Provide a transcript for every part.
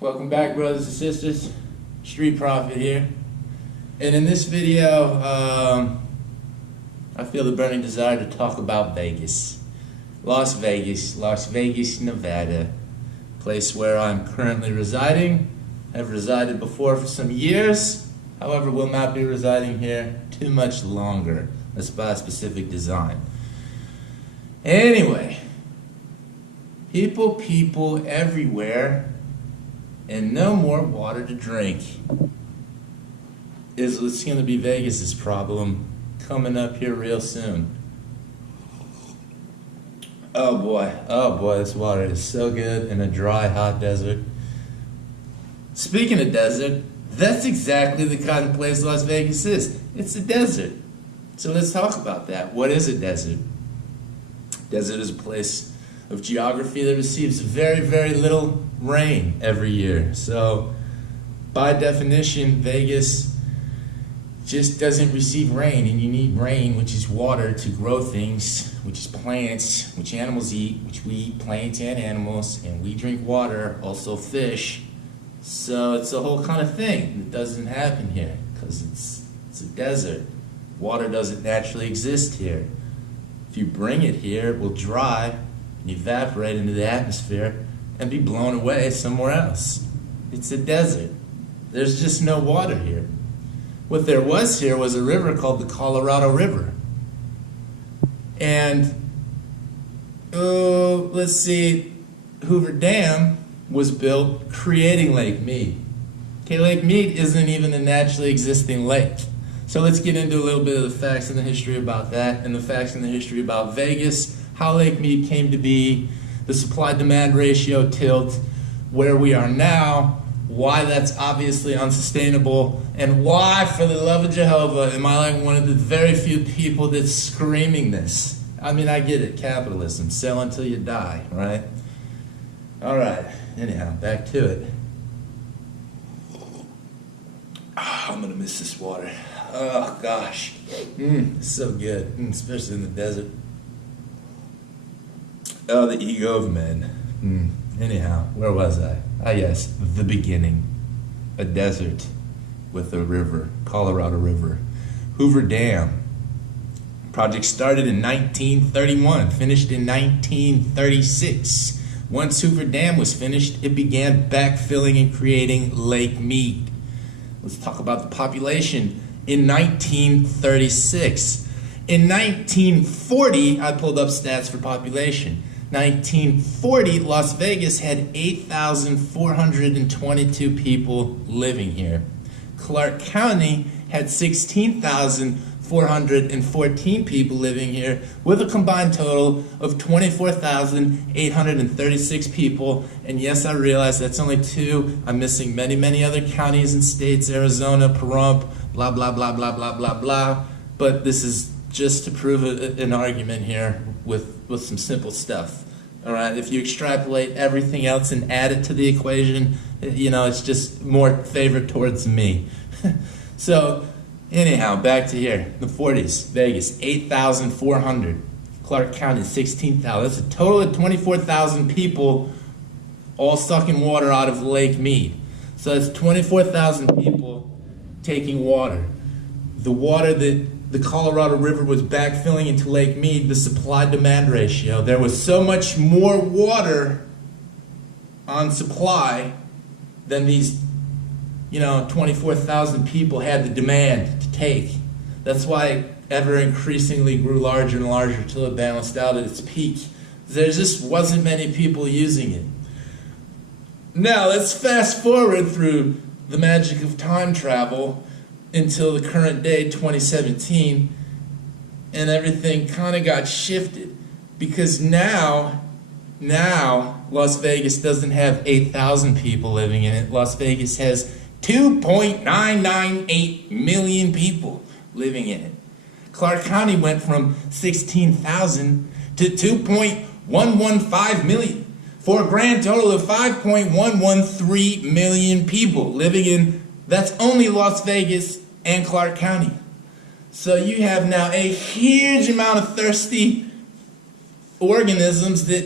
Welcome back, brothers and sisters. Street Prophet here. And in this video, I feel the burning desire to talk about Vegas. Las Vegas, Nevada. Place where I'm currently residing. I've resided before for some years. However, will not be residing here too much longer. That's by a specific design. Anyway, people everywhere, and no more water to drink is what's going to be Vegas's problem coming up here real soon. Oh boy, this water is so good in a dry, hot desert. Speaking of desert, that's exactly the kind of place Las Vegas is. It's a desert. So let's talk about that. What is a desert? Desert is a place of geography that receives very, very little rain every year. So by definition, Vegas just doesn't receive rain, and you need rain, which is water, to grow things, which is plants, which animals eat, which we eat plants and animals, and we drink water, also fish. So it's a whole kind of thing that doesn't happen here because it's a desert. Water doesn't naturally exist here. If you bring it here, it will dry and evaporate into the atmosphere and be blown away somewhere else. It's a desert. There's just no water here. What there was here was a river called the Colorado River. And, let's see, Hoover Dam was built creating Lake Mead. Okay, Lake Mead isn't even a naturally existing lake. So let's get into a little bit of the facts and the history about that, and the facts and the history about Vegas, how Lake Mead came to be, the supply-demand ratio tilt, where we are now, why that's obviously unsustainable, and why, for the love of Jehovah, am I like one of the very few people that's screaming this. I mean, I get it, capitalism, sell until you die, right? All right, anyhow, back to it. Oh, I'm gonna miss this water. Oh gosh, it's so good, especially in the desert. Oh, the ego of men. Anyhow, where was I? Ah yes, the beginning. A desert with a river, Colorado River. Hoover Dam. Project started in 1931, finished in 1936. Once Hoover Dam was finished, it began backfilling and creating Lake Mead. Let's talk about the population. In 1936. In 1940, I pulled up stats for population. 1940, Las Vegas had 8,422 people living here. Clark County had 16,414 people living here, with a combined total of 24,836 people. And yes, I realize that's only two. I'm missing many, many other counties and states, Arizona, Pahrump, blah, blah, blah, blah, blah, blah, blah. But this is just to prove an argument here with some simple stuff. All right, if you extrapolate everything else and add it to the equation, you know, it's just more favored towards me. So, anyhow, back to here. The 40s, Vegas, 8,400. Clark County, 16,000. That's a total of 24,000 people all sucking water out of Lake Mead. So that's 24,000 people taking water. The water that the Colorado River was backfilling into Lake Mead, the supply-demand ratio. There was so much more water on supply than these, 24,000 people had the demand to take. That's why it ever increasingly grew larger and larger until it balanced out at its peak. There just wasn't many people using it. Now let's fast forward through the magic of time travel until the current day, 2017, and everything kind of got shifted, because now Las Vegas doesn't have 8,000 people living in it. Las Vegas has 2.998 million people living in it. Clark County went from 16,000 to 2.115 million, for a grand total of 5.113 million people living in. That's only Las Vegas and Clark County. So you have now a huge amount of thirsty organisms that,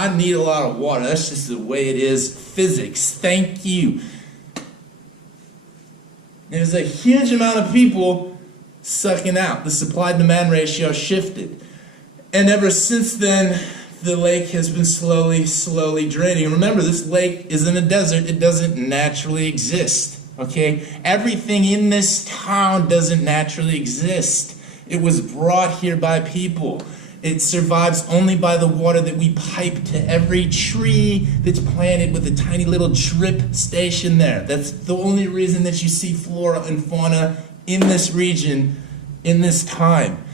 I need a lot of water. That's just the way it is. Physics. Thank you. There's a huge amount of people sucking out. The supply-demand ratio shifted. And ever since then, the lake has been slowly draining. And remember, this lake is in a desert. It doesn't naturally exist. Okay? Everything in this town doesn't naturally exist. It was brought here by people. It survives only by the water that we pipe to every tree that's planted with a tiny little drip station there. That's the only reason that you see flora and fauna in this region in this time.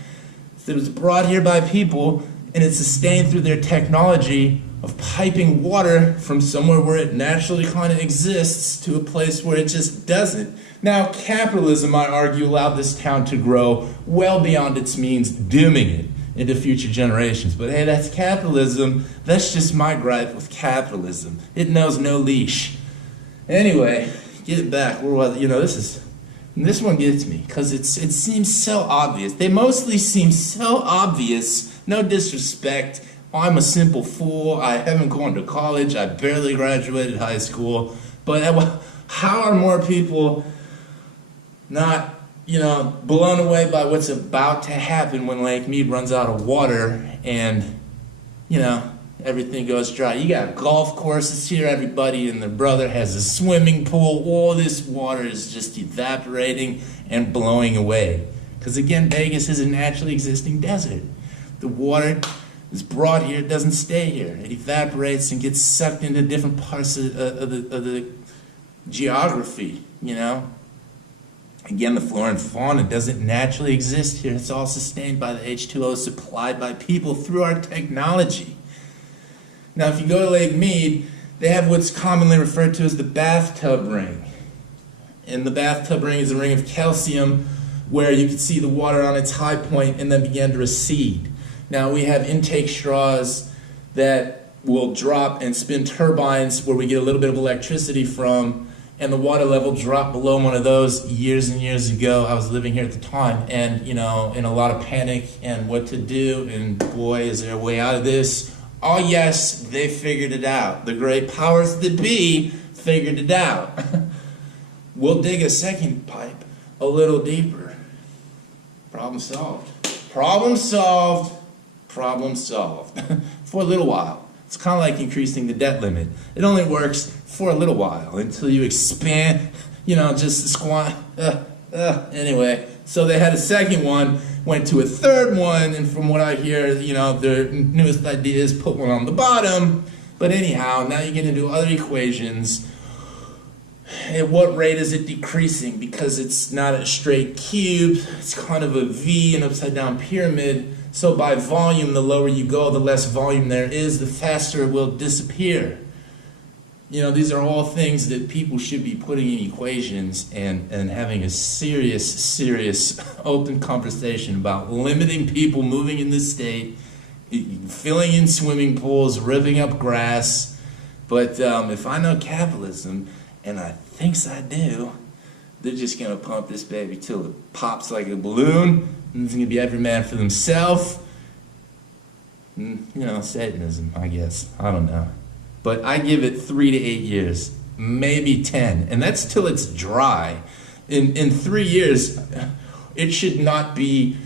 It was brought here by people, and it's sustained through their technology of piping water from somewhere where it naturally kind of exists to a place where it just doesn't. Now, capitalism, I argue, allowed this town to grow well beyond its means, dooming it into future generations. But hey, that's capitalism. That's just my gripe with capitalism. It knows no leash. Anyway, get it back. This one gets me because it seems so obvious. They mostly seem so obvious. No disrespect. I'm a simple fool. I haven't gone to college. I barely graduated high school. But how are more people not blown away by what's about to happen when Lake Mead runs out of water and, everything goes dry? You got golf courses here. Everybody and their brother has a swimming pool. All this water is just evaporating and blowing away. Because again, Vegas is a naturally existing desert. The water is brought here. It doesn't stay here. It evaporates and gets sucked into different parts of the geography, Again, the flora and fauna doesn't naturally exist here. It's all sustained by the H2O supplied by people through our technology. Now, if you go to Lake Mead, they have what's commonly referred to as the bathtub ring. And the bathtub ring is a ring of calcium where you can see the water on its high point and then begin to recede. Now, we have intake straws that will drop and spin turbines where we get a little bit of electricity from, and the water level dropped below one of those years and years ago. I was living here at the time, and in a lot of panic and what to do, and boy, is there a way out of this. Oh yes, they figured it out. The great powers that be figured it out. We'll dig a second pipe a little deeper. Problem solved. Problem solved. Problem solved. For a little while. It's kind of like increasing the debt limit. It only works for a little while until you expand, just squat. Anyway, so they had a second one, went to a third one, and from what I hear, their newest idea is put one on the bottom. But anyhow, now you get into other equations. At what rate is it decreasing? Because it's not a straight cube, it's kind of a V, an upside down pyramid. So by volume, the lower you go, the less volume there is, the faster it will disappear. These are all things that people should be putting in equations and having a serious open conversation about limiting people moving in this state, filling in swimming pools, ripping up grass. But if I know capitalism, and I think I do, they're just going to pump this baby till it pops like a balloon. And it's going to be every man for themselves. Satanism, I guess. I don't know. But I give it 3 to 8 years, maybe 10. And that's till it's dry. In 3 years, it should not be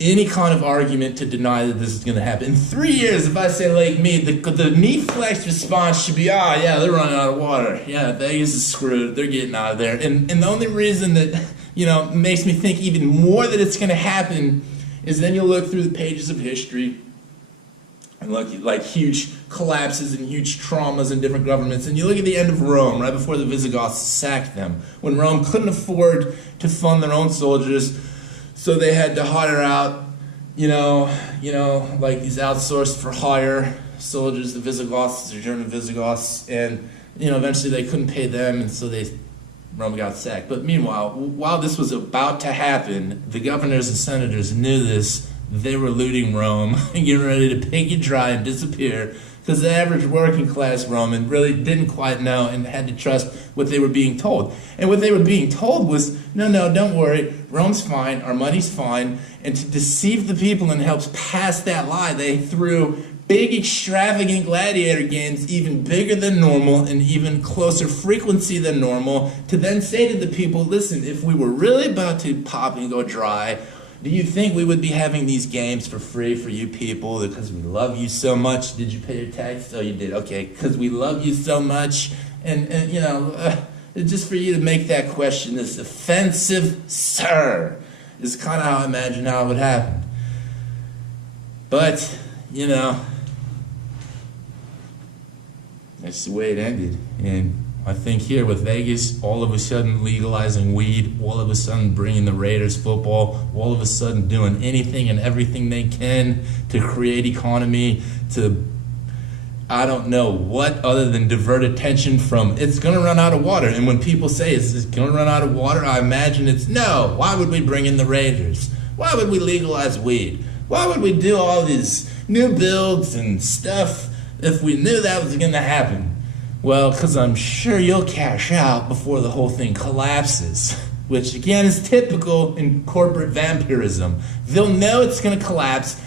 any kind of argument to deny that this is going to happen. In 3 years, if I say Lake Mead, the knee flex response should be, yeah, they're running out of water. Yeah, Vegas is screwed. They're getting out of there. And the only reason that, makes me think even more that it's going to happen is then you'll look through the pages of history and look at like huge collapses and huge traumas in different governments, and you look at the end of Rome, right before the Visigoths sacked them, when Rome couldn't afford to fund their own soldiers, so they had to hire out, like these outsourced for hire soldiers, the Visigoths, the German Visigoths, and eventually they couldn't pay them, and so Rome got sacked. But meanwhile, while this was about to happen, the governors and senators knew this. They were looting Rome and getting ready to pig it dry and disappear because the average working class Roman really didn't quite know and had to trust what they were being told. And what they were being told was, no, don't worry, Rome's fine, our money's fine. And to deceive the people and help pass that lie, they threw big, extravagant gladiator games, even bigger than normal and even closer frequency than normal, to then say to the people, listen, if we were really about to pop and go dry, do you think we would be having these games for free for you people because we love you so much? Did you pay your tax? Oh, you did. Okay, because we love you so much. And you know, just for you to make that question, this offensive sir, is kind of how I imagine how it would happen. But, you know, that's the way it ended. And I think here with Vegas, all of a sudden legalizing weed, all of a sudden bringing the Raiders football, all of a sudden doing anything and everything they can to create economy, to, I don't know what other than divert attention from it's going to run out of water. And when people say it's going to run out of water, I imagine it's no. Why would we bring in the Raiders? Why would we legalize weed? Why would we do all these new builds and stuff if we knew that was going to happen? Well, because I'm sure you'll cash out before the whole thing collapses, which again is typical in corporate vampirism. They'll know it's going to collapse.